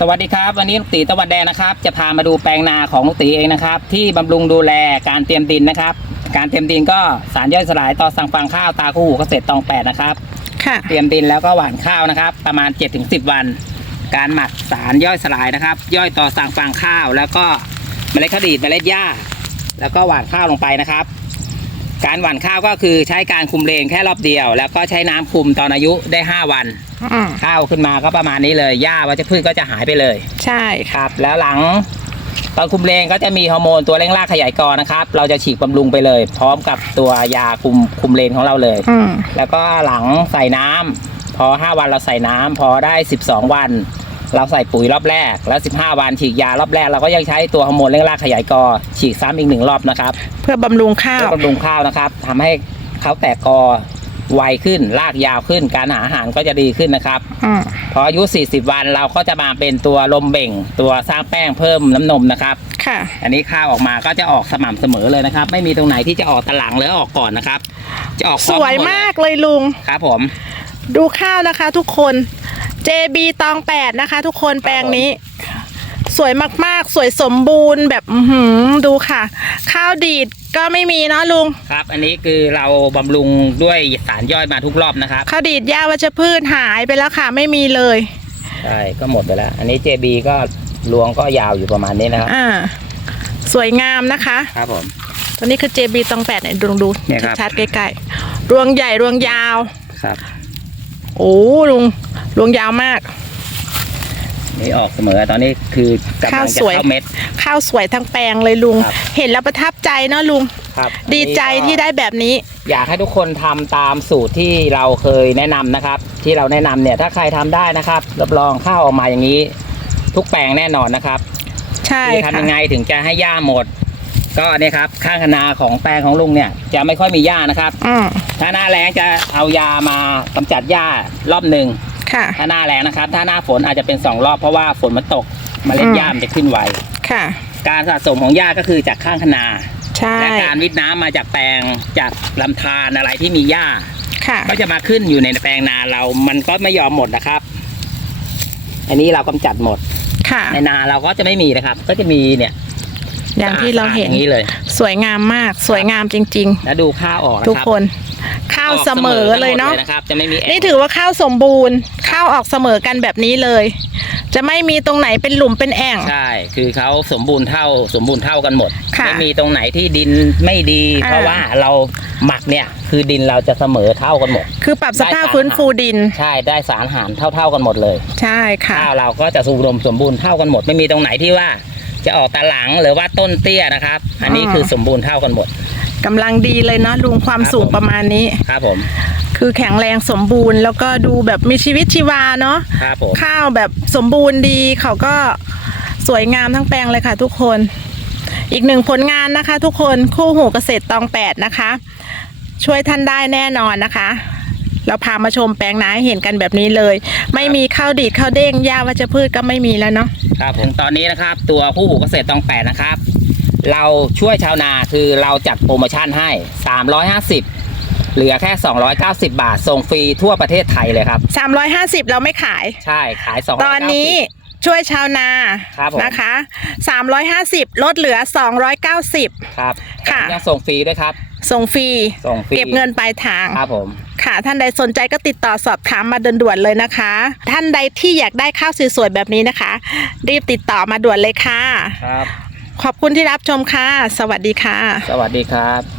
สวัสดีครับวันนี้ลุงตีตะวันแดงนะครับ จะพามาดูแปลงนาของลุงตีเองนะครับ ที่บำรุงดูแลการเตรียมดินนะครับ การเตรียมดินก็สารย่อยสลายต่อสั่งฟังข้าวตาคู่หูเกษตรตองแปดนะครับ ค่ะ เตรียมดินแล้วก็หว่านข้าวนะครับ ประมาณ 7-10 วัน การหมักสารย่อยสลายนะครับ ย่อยต่อสั่งฟางข้าว แล้วก็เมล็ดข้าวดีดเมล็ดหญ้า แล้วก็หว่านข้าวลงไปนะครับ การหว่านข้าวก็คือใช้การคุมเลนแค่รอบเดียว แล้วก็ใช้น้ำคุมตอนอายุได้ 5 วันอืมข้าวขึ้นมาก็ประมาณนี้เลยหญ้าวัชพืชก็จะหายไปเลย ใช่คค่ะรับ แล้วหลังตอนคุมเลนก็จะมีฮอร์โมนตัวเร่งรากขยายกอนะครับ เราจะฉีกบำรุงไปเลย พร้อมกับตัวยาคุมคุมเลนของเราเลยอืมแล้วก็หลังใส่น้ำพอ 5 วันเราใส่น้ำพอได้ 12 วัน เราใส่ปุ๋ยรอบแรก แล้ว 15 วันฉีกยารอบแรกเราก็ยังใช้ตัวฮอร์โมนเร่งรากขยายกอฉีกซ้ำอีกหนึ่งรอบนะครับเพื่อบำรุงข้าเพื่วอบำรุงข้าวนะครับทำให้เขาแตกกอไวขึ้นรากยาวขึ้น การหาอาหารก็จะดีขึ้นนะครับอืมพออายุ 40 วันเราก็จะมาเป็นตัวลมเบ่ง ตัวสร้างแป้งเพิ่มน้ำนมนะครับ ค่ะ อันนี้ข้าวออกมาก็จะออกสม่ำเสมอเลยนะครับ ไม่มีตรงไหนที่จะออกตะหลังหรือออกก่อนนะครับ จะออกพสร้อวยนหดเลมากเลยลุงครับผม ดูข้าวนะคะทุกคน JB ตองแปดนะคะ ทุกคนแปลงนี้ สวยมากๆ สวยสมบูรณ์แบบอื้อหือดูค่ะ ข้าวดีดก็ไม่มีเนาะลุง ครับ อันนี้คือเราบำรุงด้วยสารย่อยมาทุกรอบนะครับ ข้าวดีดหญ้าวัชพืชหายไปแล้วค่ะ ไม่มีเลย ใช่ ก็หมดไปแล้ว อันนี้ JB ก็รวงก็ยาวอยู่ประมาณนี้นะครับ อ่า สวยงามนะคะ ครับผม ตัวนี้คือ JB ตองแปดเนี่ยดูดูเนี่ยครับ ชัดๆใกล้ๆรวงใหญ่รวงยาว ครับ โอ้ลุงรวงยาวมาก นี่ออกเสมอตอนนี้คือกำข้าลัวงจะสวยเข้าเม็ด ข้าวสวยทั้งแปลงเลยลุง ครับ เห็นแล้วประทับใจเนาะลุง ครับดีใจอันนี้ก็ที่ได้แบบนี้ อยากให้ทุกคนทำตามสูตรที่เราเคยแนะนำนะครับ ที่เราแนะนำเนี่ยถ้าใครทำได้นะครับรับรองข้าวออกมาอย่างนี้ ทุกแปลงแน่นอนนะครับใช่คือค่ะ ทำยังไงถึงจะให้หญ้าหมด ก็เนี่ยครับข้างคนาของแปลงของลุงเนี่ยจะไม่ค่อยมีหญ้านะครับอืมถ้าหน้าแล้งจะเอายามากำจัดหญ้ารอบหนึ่งค่ะ ถ้าหน้าแล้งนะครับ ถ้าหน้าฝนอาจจะเป็นสองรอบเพราะว่าฝนมันตกเมล็ดอืมหญ้ามันจะขึ้นไวค่ะ การสะสมของหญ้าก็คือจากข้างคนาใช่ และการวิดน้ำมาจากแปลงจากลำธารอะไรที่มีหญ้า ค่ะ ก็จะมาขึ้นอยู่ในแปลงนาเรา มันก็ไม่ยอมหมดนะครับ อันนี้เรากำจัดหมด ค่ะ ในนาเราก็จะไม่มีนะครับ ก็จะมีเนี่ย อย่างที่เราเห็นอย่างนี้เลย สวยงามมากสวยงามจริงแล้วดูข้าวออกนะๆทุกครับคน ข้าวเสมอเลยเนาะออกสมอทั้งหมดนะครับจะไม่มีแอ่งนี่ถือว่าข้าวสมบูรณ์ ข้าวออกเสมอกันแบบนี้เลย จะไม่มีตรงไหนเป็นหลุมเป็นแอ่ง ใช่ คือเขาสมบูรณ์เท่าสมบูรณ์เท่ากันหมดค่ะไม่มีตรงไหนที่ดินไม่ดี อ่า เพราะว่าเราหมักเนี่ย คือดินเราจะเสมอเท่ากันหมด คือปรับสภาพได้ค่ะฟื้นฟูดิน ใช่ได้สารอาหารเท่า ๆกันหมดเลย ใช่ค่ะ ข้าวเราก็จะอุดมสมบูรณ์เท่ากันหมด ไม่มีตรงไหนที่ว่า จะออกตาหลังหรือว่าต้นเตี้ยนะครับ อันนี้อ่าคือสมบูรณ์เท่ากันหมดกำลังดีเลยเนาะลุงความครับสูงผมประมาณนี้ครับผม คือแข็งแรงสมบูรณ์แล้วก็ดูแบบมีชีวิตชีวาเนาะครับผมข้าวแบบสมบูรณ์ดีเขาก็สวยงามทั้งแปลงเลยค่ะ ทุกคน อีกหนึ่งผลงานนะคะ ทุกคนคู่หูเกษตรตองแปดนะคะ ช่วยท่านได้แน่นอนนะคะ เราพามาชมแปลงนาให้เห็นกันแบบนี้เลย ไม่มีข้าวดีดข้าวเด้งหญ้าวัชพืชก็ไม่มีแล้วเนาะครับผมตอนนี้นะครับ ตัวผู้หูเกษตรตองแปดนะครับ เราช่วยชาวนาคือเราจัดโปรโมชั่นให้ 350 เหลือแค่ 290 บาทส่งฟรีทั่วประเทศไทยเลยครับ 350 เราไม่ขาย ใช่ขาย290ตอนนี้ช่วยชาวนาครับผมนะคะ 350 ลดเหลือ 290 ครับค่ะยังส่งฟรีด้วยครับ ส่งฟรีส่งฟรีเก็บเงินปลายทางครับผม ค่ะ ท่านใดสนใจก็ติดต่อสอบถามมาด่วนๆเลยนะคะ ท่านใดที่อยากได้ข้าวสวยๆแบบนี้นะคะ รีบติดต่อมาด่วนเลยค่ะ ครับ ขอบคุณที่รับชมค่ะ สวัสดีค่ะ สวัสดีครับ